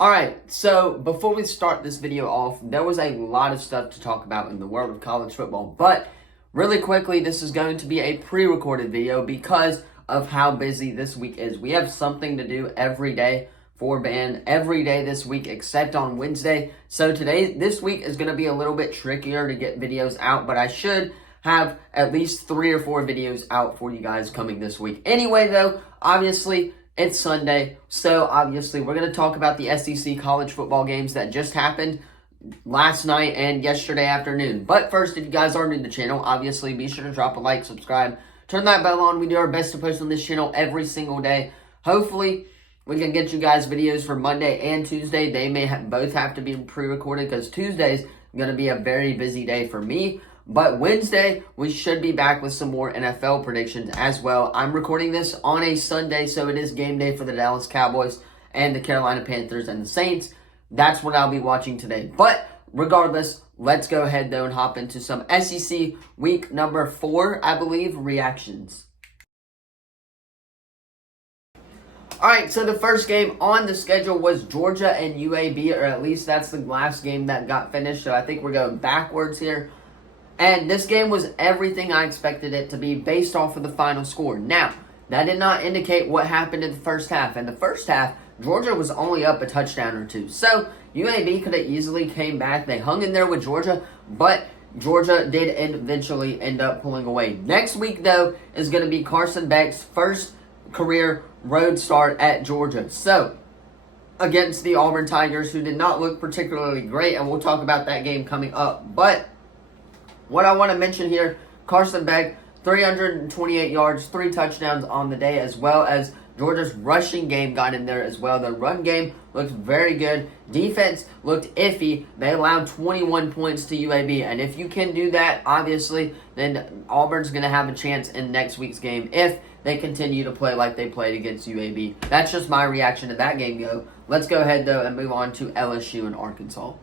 Alright, so before we start this video off, there was a lot of stuff to talk about in the world of college football. But really quickly, this is going to be a pre-recorded video because of how busy this week is. We have something to do every day for band, every day this week except on Wednesday. So this week is going to be a little bit trickier to get videos out, but I should have at least 3 or 4 videos out for you guys coming this week. Anyway, though, obviously, it's Sunday, so obviously we're going to talk about the SEC college football games that just happened last night and yesterday afternoon. But first, if you guys are new to the channel, obviously be sure to drop a like, subscribe, turn that bell on. We do our best to post on this channel every single day. Hopefully, we can get you guys videos for Monday and Tuesday. They may both have to be pre-recorded because Tuesday's going to be a very busy day for me. But Wednesday, we should be back with some more NFL predictions as well. I'm recording this on a Sunday, so it is game day for the Dallas Cowboys and the Carolina Panthers and the Saints. That's what I'll be watching today. But regardless, let's go ahead, though, and hop into some SEC week number 4, I believe, reactions. Alright, so the first game on the schedule was Georgia and UAB, or at least that's the last game that got finished. So I think we're going backwards here. And this game was everything I expected it to be based off of the final score. Now, that did not indicate what happened in the first half. In the first half, Georgia was only up a touchdown or 2. So, UAB could have easily came back. They hung in there with Georgia, but Georgia did eventually end up pulling away. Next week, though, is going to be Carson Beck's first career road start at Georgia. So, against the Auburn Tigers, who did not look particularly great, and we'll talk about that game coming up. But what I want to mention here, Carson Beck, 328 yards, 3 touchdowns on the day, as well as Georgia's rushing game got in there as well. The run game looked very good. Defense looked iffy. They allowed 21 points to UAB. And if you can do that, obviously, then Auburn's going to have a chance in next week's game if they continue to play like they played against UAB. That's just my reaction to that game, though. Let's go ahead, though, and move on to LSU and Arkansas.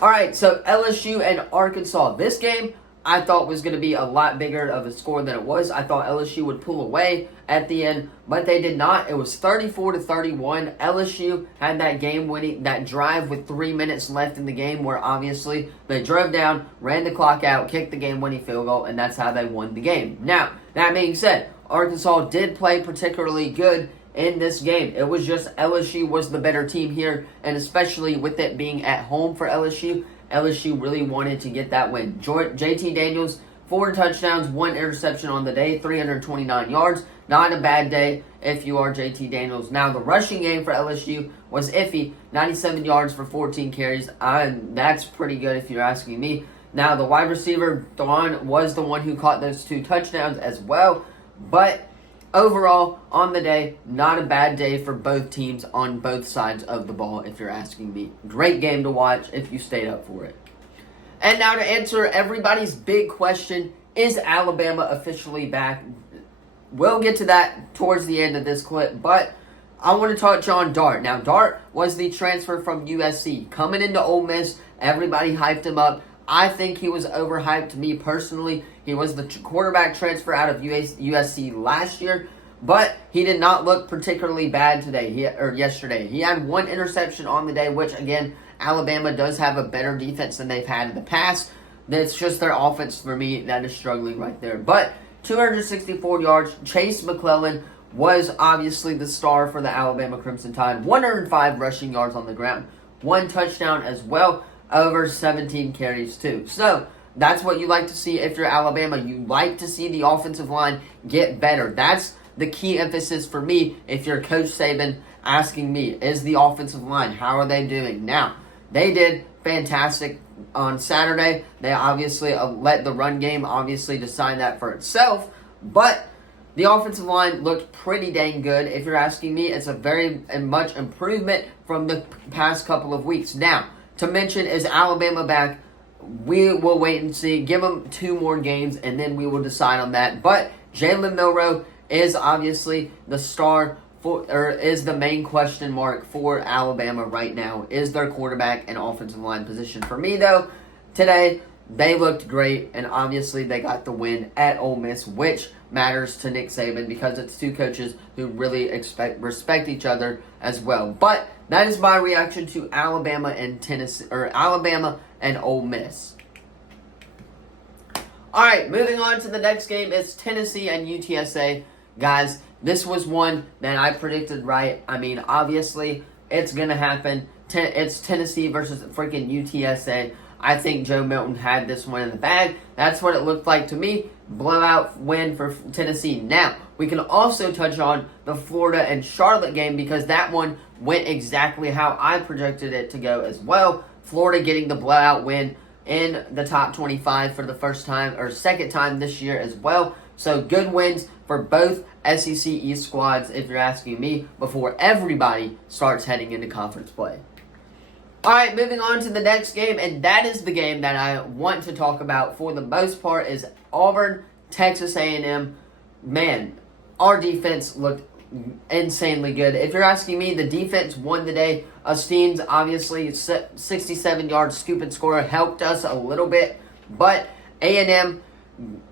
Alright, so LSU and Arkansas. This game I thought was going to be a lot bigger of a score than it was. I thought LSU would pull away at the end, but they did not. It was 34-31. LSU had that game-winning, that drive with 3 minutes left in the game where obviously they drove down, ran the clock out, kicked the game-winning field goal, and that's how they won the game. Now, that being said, Arkansas did play particularly good in this game. It was just LSU was the better team here, and especially with it being at home for LSU, LSU really wanted to get that win. JT Daniels, 4 touchdowns, 1 interception on the day, 329 yards. Not a bad day if you are JT Daniels. Now, the rushing game for LSU was iffy, 97 yards for 14 carries. That's pretty good if you're asking me. Now, the wide receiver, Dawn, was the one who caught those 2 touchdowns as well, but overall, on the day, not a bad day for both teams on both sides of the ball, if you're asking me. Great game to watch if you stayed up for it. And now to answer everybody's big question, is Alabama officially back? We'll get to that towards the end of this clip, but I want to touch on Dart. Now, Dart was the transfer from USC. Coming into Ole Miss, everybody hyped him up. I think he was overhyped, me personally. He was the quarterback transfer out of USC last year, but he did not look particularly bad yesterday. He had 1 interception on the day, which, again, Alabama does have a better defense than they've had in the past. It's just their offense, for me, that is struggling right there. But 264 yards. Chase McClellan was obviously the star for the Alabama Crimson Tide. 105 rushing yards on the ground. 1 touchdown as well. Over 17 carries too. So, that's what you like to see if you're Alabama. You like to see the offensive line get better. That's the key emphasis for me if you're Coach Saban asking me, is the offensive line, how are they doing? Now, they did fantastic on Saturday. They obviously let the run game obviously decide that for itself, but the offensive line looked pretty dang good. If you're asking me, it's a very much improvement from the past couple of weeks. Now, to mention, is Alabama back? We will wait and see. Give them 2 more games, and then we will decide on that. But Jalen Milroe is obviously the star, is the main question mark for Alabama right now. Is their quarterback and offensive line position? For me, though, today, they looked great, and obviously they got the win at Ole Miss, which matters to Nick Saban because it's two coaches who really respect each other as well. But that is my reaction to Alabama and Tennessee, or Alabama and Ole Miss. All right, moving on to the next game. It's Tennessee and UTSA. Guys, this was one that I predicted right. I mean, obviously, it's going to happen. It's Tennessee versus freaking UTSA. I think Joe Milton had this one in the bag. That's what it looked like to me. Blowout win for Tennessee. Now, we can also touch on the Florida and Charlotte game because that one went exactly how I projected it to go as well. Florida getting the blowout win in the top 25 for the first time or second time this year as well. So good wins for both SEC East squads, if you're asking me, before everybody starts heading into conference play. All right, moving on to the next game, and that is the game that I want to talk about for the most part is Auburn, Texas A&M. Man, our defense looked insanely good. If you're asking me, the defense won the day. Osteen's obviously 67-yard scoop and score helped us a little bit, but A&M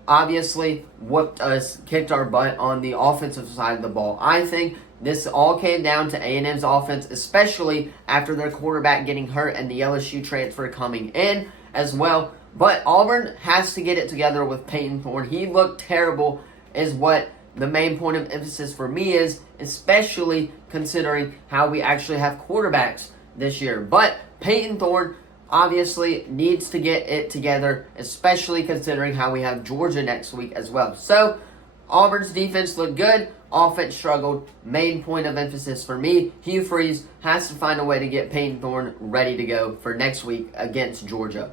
obviously whooped us, kicked our butt on the offensive side of the ball. I think this all came down to A&M's offense, especially after their quarterback getting hurt and the LSU transfer coming in as well. But Auburn has to get it together with Peyton Thorne. He looked terrible is what the main point of emphasis for me is, especially considering how we actually have quarterbacks this year. But Peyton Thorne obviously needs to get it together, especially considering how we have Georgia next week as well. So Auburn's defense looked good. Offense struggled. Main point of emphasis for me, Hugh Freeze has to find a way to get Peyton Thorne ready to go for next week against Georgia.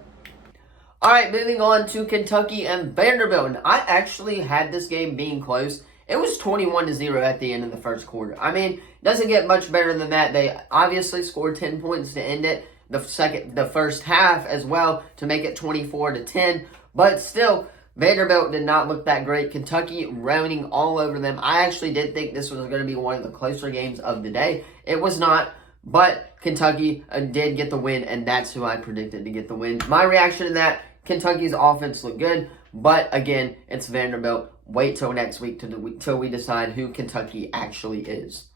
All right, moving on to Kentucky and Vanderbilt. And I actually had this game being close. It was 21-0 at the end of the first quarter. I mean, it doesn't get much better than that. They obviously scored 10 points to end it. The first half as well to make it 24-10. But still, Vanderbilt did not look that great. Kentucky running all over them. I actually did think this was going to be one of the closer games of the day. It was not, but Kentucky did get the win, and that's who I predicted to get the win. My reaction to that, Kentucky's offense looked good, but again, it's Vanderbilt. Wait till next week till we decide who Kentucky actually is.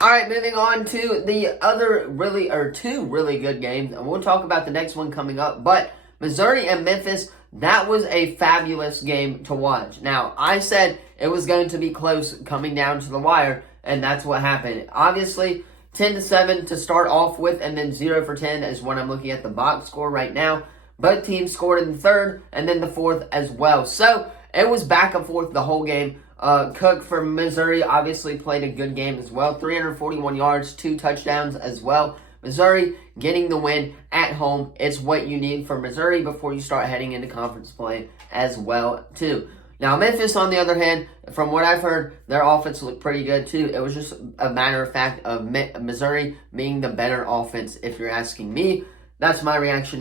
All right, moving on to the two really good games, and we'll talk about the next one coming up, but Missouri and Memphis, that was a fabulous game to watch. Now, I said it was going to be close coming down to the wire, and that's what happened. Obviously, 10-7 to start off with, and then 0 for 10 is what I'm looking at the box score right now. Both teams scored in the third, and then the fourth as well. So, it was back and forth the whole game. Cook from Missouri obviously played a good game as well. 341 yards, 2 touchdowns as well. Missouri getting the win at home. It's what you need for Missouri before you start heading into conference play as well, too. Now, Memphis, on the other hand, from what I've heard, their offense looked pretty good, too. It was just a matter of fact of Missouri being the better offense, if you're asking me. That's my reaction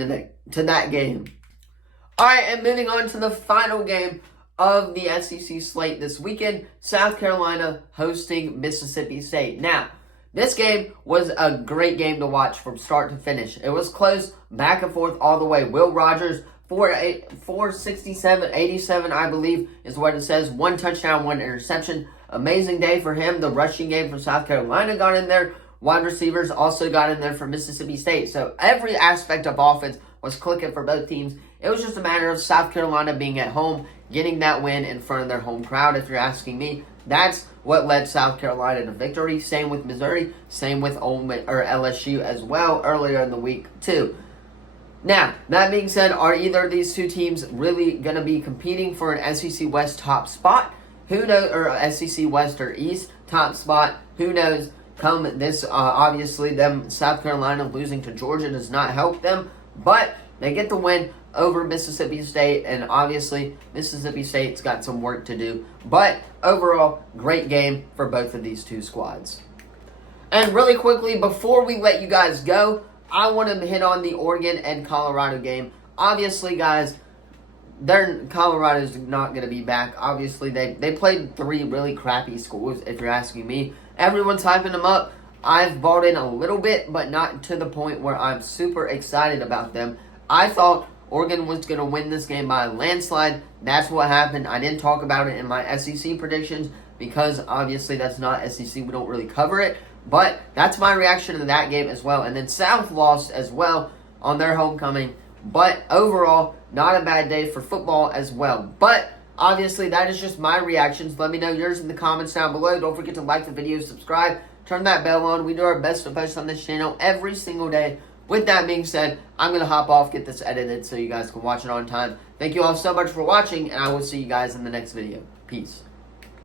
to that game. All right, and moving on to the final game of the SEC slate this weekend, South Carolina hosting Mississippi State. Now, this game was a great game to watch from start to finish. It was close, back and forth all the way. Will Rogers, 467, 87, I believe, is what it says. 1 touchdown, 1 interception. Amazing day for him. The rushing game from South Carolina got in there. Wide receivers also got in there for Mississippi State. So every aspect of offense was clicking for both teams. It was just a matter of South Carolina being at home, getting that win in front of their home crowd, if you're asking me. That's what led South Carolina to victory. Same with Missouri. Same with LSU as well earlier in the week, too. Now, that being said, are either of these two teams really going to be competing for an SEC West top spot? Who knows? Or SEC West or East top spot? Who knows? Come this, obviously, them South Carolina losing to Georgia does not help them. But they get the win over Mississippi State, and obviously Mississippi State's got some work to do. But overall, great game for both of these two squads. And really quickly, before we let you guys go, I want to hit on the Oregon and Colorado game. Obviously, guys, Colorado's not going to be back. Obviously, they played 3 really crappy schools, if you're asking me. Everyone's hyping them up. I've bought in a little bit, but not to the point where I'm super excited about them. I thought Oregon was going to win this game by a landslide. That's what happened. I didn't talk about it in my SEC predictions because obviously that's not SEC. We don't really cover it. But that's my reaction to that game as well. And then South lost as well on their homecoming. But overall, not a bad day for football as well. But obviously, that is just my reactions. Let me know yours in the comments down below. Don't forget to like the video, subscribe, turn that bell on. We do our best to post on this channel every single day. With that being said, I'm going to hop off, get this edited so you guys can watch it on time. Thank you all so much for watching, and I will see you guys in the next video. Peace.